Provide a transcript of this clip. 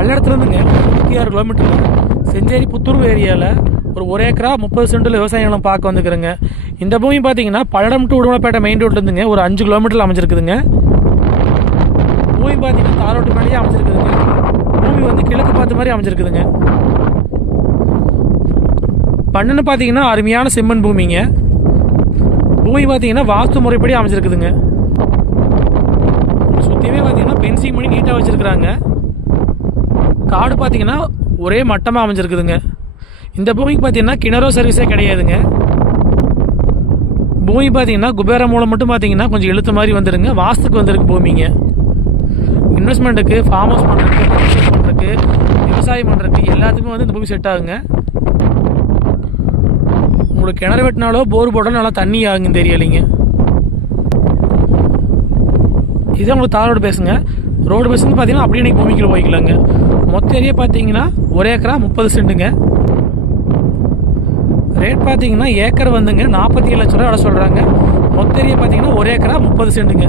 பல்லடத்துலேருந்துங்க முப்பத்தி ஆறு கிலோமீட்டரில் செஞ்சேரி புத்தூர் ஏரியாவில் ஒரு ஒரு ஏக்கரா முப்பது சென்டில் விவசாய நிலம் பார்க்க வந்துக்கிறேங்க இந்த பூமி பார்த்தீங்கன்னா பல்லடம் டு உடுமலைப்பேட்டை மெயின் ரோட்லேருந்துங்க ஒரு அஞ்சு கிலோமீட்டரில் அமைஞ்சிருக்குதுங்க. பூமி பார்த்தீங்கன்னா தாரோட்டு மேலேயே அமைஞ்சிருக்குதுங்க. பூமி வந்து கிழக்கு பார்த்த மாதிரி அமைஞ்சிருக்குதுங்க. பண்ணுன்னு பார்த்தீங்கன்னா அருமையான செம்மண் பூமிங்க. பூமி பார்த்தீங்கன்னா வாஸ்து முறைப்படி அமைஞ்சிருக்குதுங்க. சுற்றியுமே பார்த்தீங்கன்னா பென்சிங் பண்ணி நீட்டாக வச்சுருக்குறாங்க. காடு பார்த்தீங்கன்னா ஒரே மட்டமாக அமைஞ்சிருக்குதுங்க. இந்த பூமிக்கு பார்த்தீங்கன்னா கிணறோ சர்வீஸே கிடையாதுங்க. பூமி பார்த்தீங்கன்னா குபேர மூலம் மட்டும் பார்த்தீங்கன்னா கொஞ்சம் இழுத்த மாதிரி வந்துருங்க. வாஸ்துக்கு வந்திருக்கு பூமிங்க. இன்வெஸ்ட்மெண்ட்டுக்கு ஃபார்ம் ஹவுஸ் பண்ணுறதுக்கு கன்ஸ்ட்ரக்ஷன் பண்ணுறதுக்கு விவசாயம் பண்ணுறதுக்கு எல்லாத்துக்குமே வந்து இந்த பூமி செட் ஆகுங்க. உங்களுக்கு கிணறு வெட்டினாலோ போர் போட்டாலும் நல்லா தண்ணி ஆகுங்க தெரியலைங்க. இதே இதான் உங்களுக்கு தார் ரோடு பேசுங்க. ரோடு பஸ்ன்னு பார்த்தீங்கன்னா அப்படியே நீங்கள் பூமிக்குள்ள போய்க்கலாங்க. மொத்த ஏரியா பார்த்தீங்கன்னா ஒரு ஏக்கரா முப்பது சென்ட்டுங்க. ரேட் பார்த்தீங்கன்னா ஏக்கர் வந்துங்க நாற்பத்தி ஏழு லட்ச ரூபா விட சொல்கிறாங்க மொத்த ஏரியா பார்த்தீங்கன்னா ஒரு ஏக்கரா முப்பது சென்ட்டுங்க.